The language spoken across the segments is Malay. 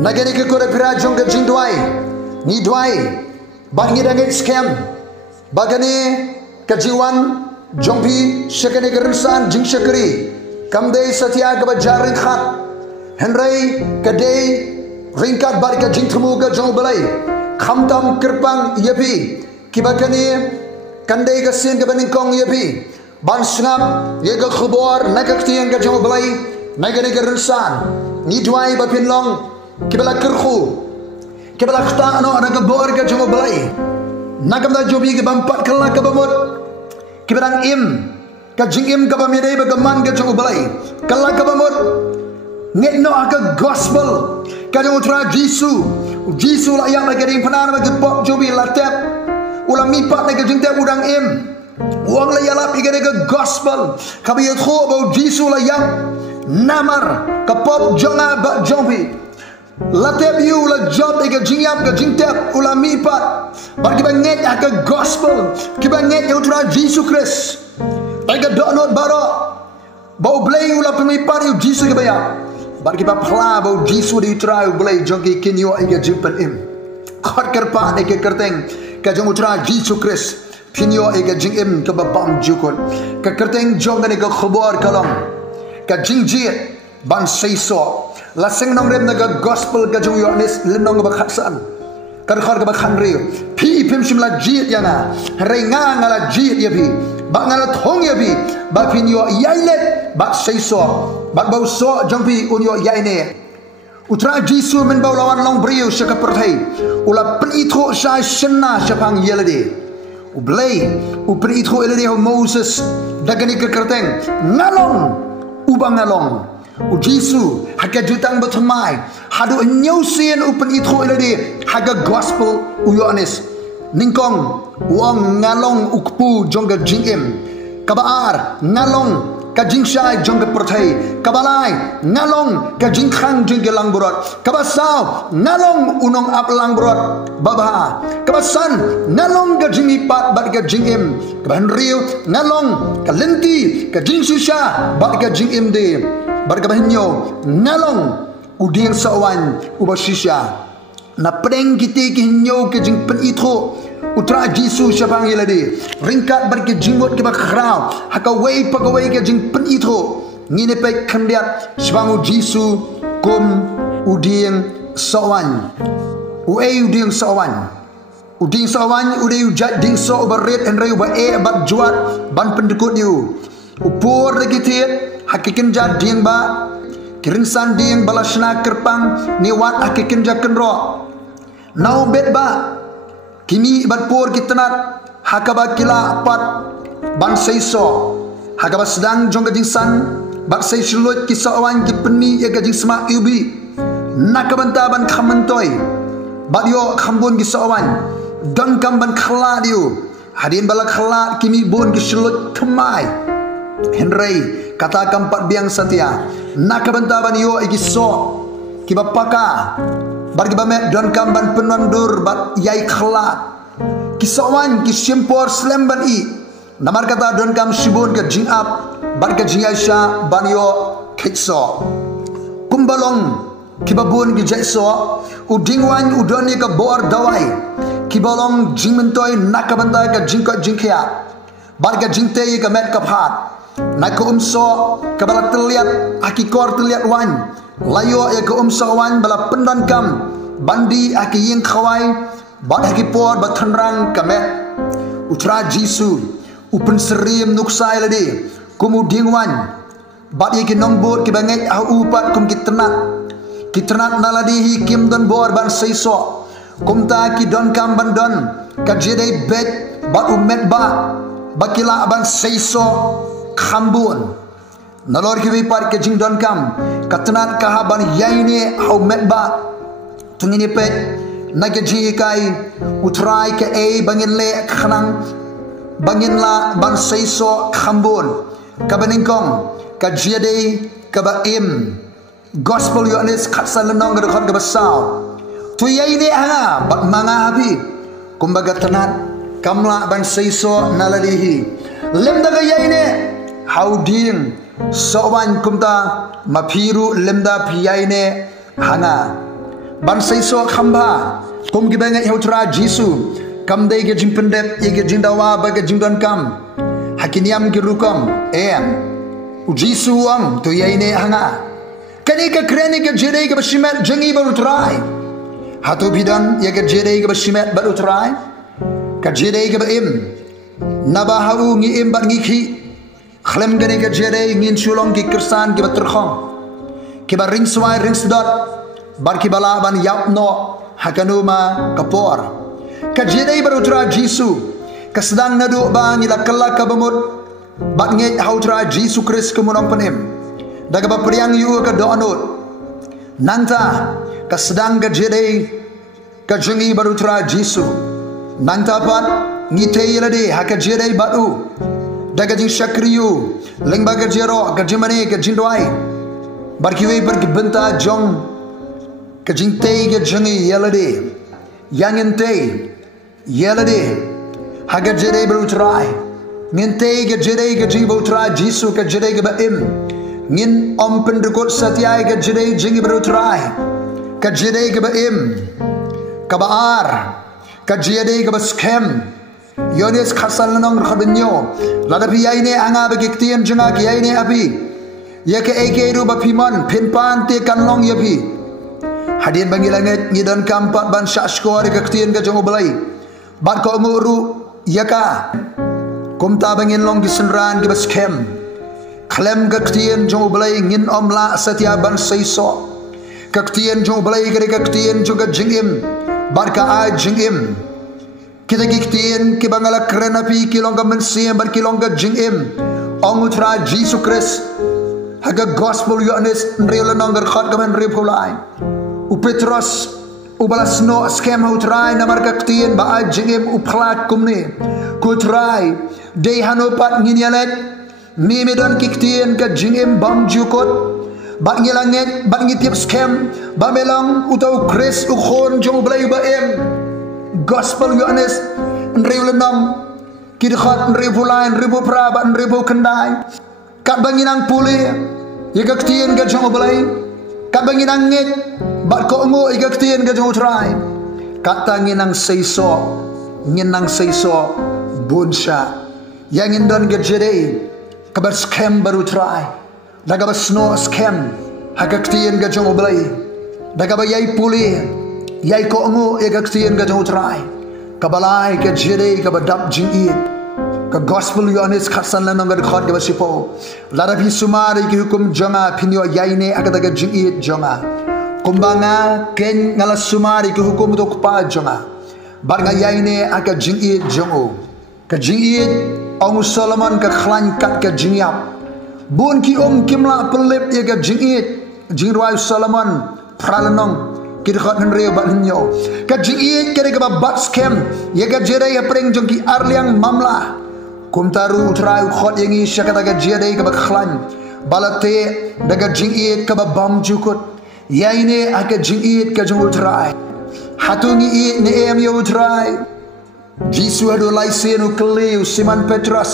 Nagani ke kore pira jong ke jing duai ni duai bangi dangit scam bagani kajiwan jongpi shakani ke rinsan jing shakari kamdei satya ke bajarin khat henry kadei ringkat bar ke jing temu ke jong balai khamtam kirpang yapi kibakani kandei ke sin ke baningkong yapi ban sngap ye ke khubor nakaktiang ke jong balai nagani ke rinsan ni duai bapinlong kibala kerkhu kibala khta ano ana ke bor ke jong balai nagamda jobi ke bampat kala ke bamut kibarang im ka jingim ka bamidai ba gaman ke jong balai kala ke bamut ngeno aka gospel ka jong tra jisu la yang lagi ring panan ba ke pop jobi la tap ulang mipat ne ke jing tap udang im wang la yalap igane ke gospel ka bi kho ba jisu la yang namar ka pop jonga ba jombi latep you la job ega jingyap ke jingtep ulami pat bar ki banget aka gospel ki banget utra Jesus Christ ega donot baro bau blay ula pemipat you Jesus ke baya bar ki ba phla bau Jesus di utra blay jogi kinyo ega jimpan im khot kerpa ega kerteng ka jong utra Jesus Christ kinyo ega jingim ke babam jukon ka kerteng jong ne ga khobor kalong ka jingjit ban seiso la sing nong rem naga gospel ka jong yonis lenong ba khatsan kar khar ba khan ri phi phim sim la jit yana renga ngala jit ya bi ba ngala thong ya bi ba phin yo yailet ba seiso ba bau so jong pi un yo yaine utra jisu men ba lawan long brio shaka perthai ula pen itho sha shenna shapang yelade ublay upri itho elade Moses dagani ke kerteng ngalong ubang ngalong Jisu haga jutang batumai hadu nyusian upen itho ilade haga gospel uyonis ningkong wong ngalong ukpu jongga jingim kabaar ngalong ka jingshai jongga perthai kabalai ngalong ka jingkhang jingga langburot kabasaw ngalong unong ap langburot baba kabasan ngalong ka jingipat bat ka jingim kabanriu ngalong ka lenti ka jingsusha bat ka jingim de barkabahinyo ngalong uding sawan ubasisya na preng kiti kinyo ke jing pen itho utra jisu syapang yelade ringkat barke jingmot ke bakrau hakawai pagawai ke jing pen itho ngine pe khandiat swangu jisu kum uding sawan uding sawan uding ujat ding so baret and rayu ba e bat juat ban pendekut yu upur lagi tiet hakikin jading ba kirinsan ding balasna kerpang niwat hakikin jaken ro nau bet ba kimi bat por kitnat hakaba kila pat ban seiso hakaba sedang jong gajing san bat sei shulut kisawan ki peni ya gajing sma ubi nakabanta ban khamantoi bat yo khambun kisawan dan kamban khla diu hadin balak khla kimi bon ki shulut kemai henry kata kampat biang satya nakabantaban yo igiso kibapaka bargi bamet don kamban penondur bat yai khla kisawan kisimpor slemban i namar kata don kam shibun ke jingap barga jingaisha banyo kitso kumbalong kibabun ki jaiso udingwan udoni ke bor dawai kibalong jingmentoi nakabanta ke jingkot jingkia barga jingtei ke met kaphat nak umso kabala terlihat akikor terlihat wan layo ya ke umso wan bala pendan kam bandi aki ying khawai bad aki por bathanrang kamet utra jisu upen serim nuksai ladi kumuding wan bad yaki nombor ki banget au upat kum kitnat naladi hi kim don bor ban seiso kumta ki don kam bandon kajede bet bad umet ba bakila ban seiso khambun nalor ki par ke jing don kam katnat kahaban yaine hau metba tungini pet nage ji kai utrai ke e bangin le khanang bangin la ban seiso khambun kabaningkong kajede kabaim gospel yohanes khatsan lenong ga khot ga basaw tu yaine anga bat manga habi kumbaga tanat kamla ban seiso naladihi lemda ga yaine hauding sowan kumta mapiru lemda piyaine hanga ban sai so khamba kum gi benga heutra jisu kam dei ge jing pendep ye ge jing dawa ba ge jing don kam hakiniam gi rukom u jisu am to ye ne hanga kani ka kreni ge jere ge bashimet jangi ba utrai hatu bidan ye ge jere ge bashimet ba utrai ka jere ge ba im naba hau ngi im ba ngi khi khlem gane ge jere ngin sulong ki kersan ki batrkhong ki ba ring swai ring sdot bar ki bala ban yap no hakanuma kapor ka jere ba utra jisu ka sedang nadu ba ngi la kala ka bamut bat nge hautra jisu kris ke munong penim daga ba priang yu ka donut nanta ka sedang ge jere ka jungi ba utra jisu nanta pat ngite yelade haka jere batu daga jing syakriyu lengbaga jero ka jimane ka jindwai barkiwe barki benta jong ka jingte ka jungi yelade yanginte yelade haka jere berutrai nginte ka jere ka jing berutrai jisu ka jere ka baim ngin om pendukut satiai ka jere jing berutrai ka jere ka baim ka baar ka jere ka baskem Yones khasal nong khabenyo ladapi yaine anga begiktian janga ki yaine api yake eke ru bapimon pinpan te kanlong yapi hadin bangilanget ngidon kampat ban syashkor gaktian ga jongo belai bat ko nguru yaka kumta bangin long gisenran gi baskem klem gaktian jongo belai ngin omla satya ban saiso gaktian jongo belai gare gaktian juga jingim barka a jingim kita giktian ki bangala krenapi kilongga mensiem bar kilongga jingim ongutra jisu kris haga gospel yones nrela nongar khat gamen repulai u petros u balasno scam utrai namar gaktian ba jingim u plat kumne kutrai de hanopat nginyalet mimedon giktian ka jingim bam jukot ba ngilanget ba ngitip scam ba melong utau kris u khon jong blai ba em gospel yones nreulenam kidkhat nrevulain rebu praba nrebu kendai kat banginang puli ye gaktien ga jong belai kat banginang ngit bat ko ngo ye gaktien ga jong trai kat nginang seiso nginang seiso bunsha yang indon ga jere kabar scam baru trai daga basno scam hagaktien ga jong belai daga bayai puli yai ko ngo e gaktien ga jong trai kabalai ke jere ka badap jingit ka gospel yones khasan la nonga khot ga basipo larabi sumari ki hukum janga pinyo yaine aga daga jingit janga kumbanga ken ngala sumari ki hukum to pa janga barga yaine aga jingit jongo ka jingit ong solomon ka khlan kat ka jingyap bun ki kimla pelip ye ga jingit jingrwai solomon pralanong kidkhat nre ba nyo ka jingit kere ka bat scam ye ga jere ya preng jongki arliang mamla kumtaru utrai khot yengi shakata ga jere ka ba khlan balate daga jingit ka ba bam jukut yaine aka jingit ka jong utrai hatungi it ne em yo utrai jisu adu laisen ukliu siman petras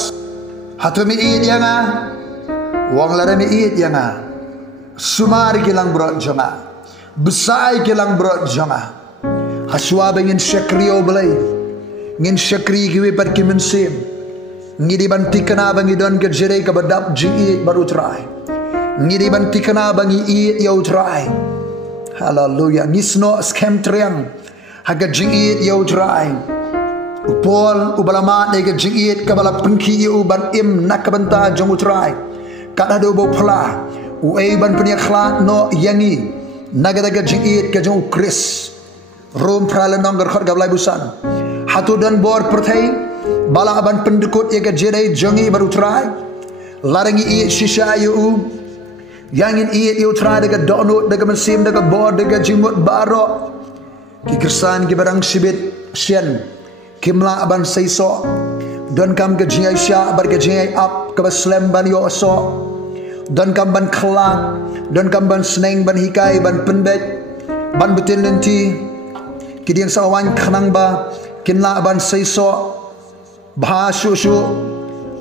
hatumi it yanga wang larami it yanga sumari kilang brot jonga besai kilang brot janga haswa bengin syakriyo belai ngin syakri giwe par kimensim ngidi banti kana bangi don ke jere ka badap jingi baru try ngidi banti kana bangi i yo try hallelujah nisno scam triang haga jingi yo try upol ubalama de ke jingi ka bala pengki u ban im nakabanta jong try kada do bo phla u ei ban pnia khla no yangi nagadaga jingit ka jong kris rom prala nongar khot gablai busan hatu dan bor perthai bala ban pendukut ye ga jere jongi baru try larangi i shisha yu yangin i yu try daga dono daga mesim daga bor daga jimut baro ki kersan ki barang sibit sian kimla ban saiso don kam ga jingai sha bar ga jingai up ka baslam ban yo so don kam ban khlak don kam ban sneng ban hikai ban penbet ban betin nanti kidiang sawan khnang ba kinla ban saiso bha shu shu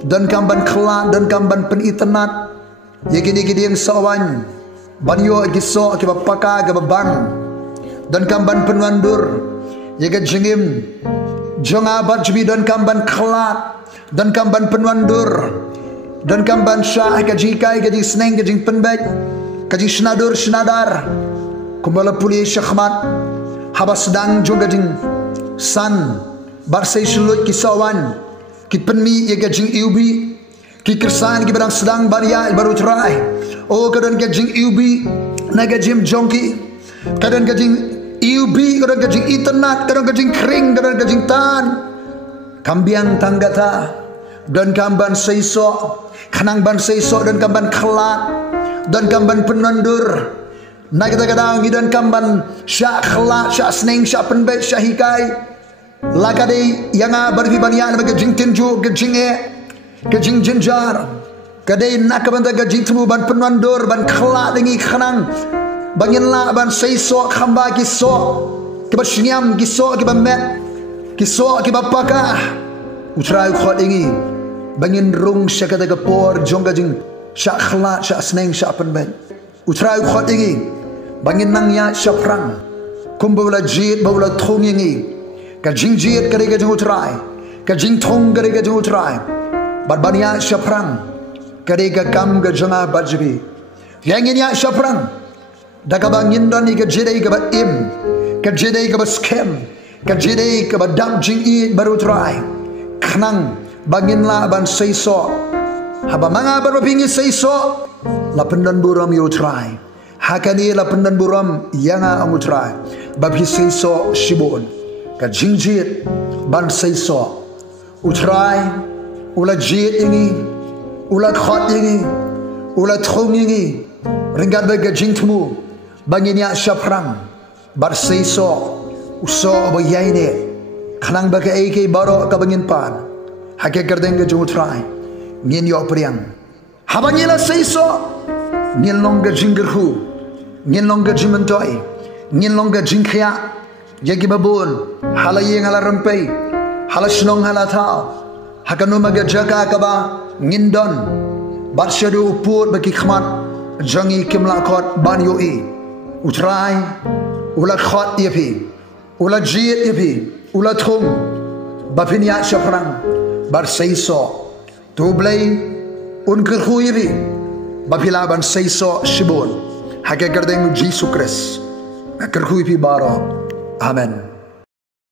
don kam ban khlak don kam ban pen itnat ye gini kidiang sawan ban yo giso ke bapaka ke babang dan kamban penwandur yaga jengim jonga barjbi dan kamban khalat dan kamban penwandur dan kamban syah kaji kai kaji seneng kaji penbet kaji senadar kumbala puli syakhmat habas sedang juga jing san barsai selut kisawan ki penmi yaga jing iubi ki kersan ki barang sedang baria baru cerai oh kadan kajing iubi naga jim jongki kadang kajing iubi kadang kajing itenat kadang kajing kering kadang kajing tan kambiang tanggata dan kamban seiso kanang ban seiso dan kamban kelak dan kamban penandur na kita kadang dan kamban syak kelak syak seneng syak penbet syak hikai lakade yang barfi banian bagi kajing tinju kajing kajing jenjar kadai nak kabanta kajing temu ban penandur ban kelak dengi kanang bangin la ban seiso khamba kiso ke basniam kiso ke bamet kiso ke bapaka utrai khot ingi bangin rung syakata ke por jongga jing syak khla syak sneng syak penben utrai khot ingi bangin nang ya syafrang kumbula jit bawla thong ingi ka jing jit kare ka jing utrai ka jing thong kare ka jing utrai barbania syafrang kare ka kam ka janga bajbi yang ini ya syafrang daga bangin dan ika jedai ka ba im ka jedai ka ba scam ka jedai ka ba dam jing i baru try khnang bangin la ban seiso haba manga baru pingi seiso la pendan buram you try hakani la pendan buram yanga amu try babi seiso shibon ka jingjit ban seiso utrai ula jit ini ula khot ini ula thong ini ringgat ba ka jingtmu bangin ya syafrang bar seiso uso boyaine khanang ba ka eke baro ka bangin pan hake kardeng ga jutrai ngin yo priang habangila seiso ngin longa jinggerhu ngin longa jimantoi ngin longa jingkhya yagi babun halayeng hala rampai hala snong hala thao hakanu maga jaka ka ba ngin don bar shadu uput baki khmat jangi kimla khot ban yo e utrai ula khot yepi ula jit yepi ula thum bapinia syafrang bar seiso tublai unkir hu yepi bapila ban seiso shibun hake gardeng Jesus Christ kerhu yepi baro amen.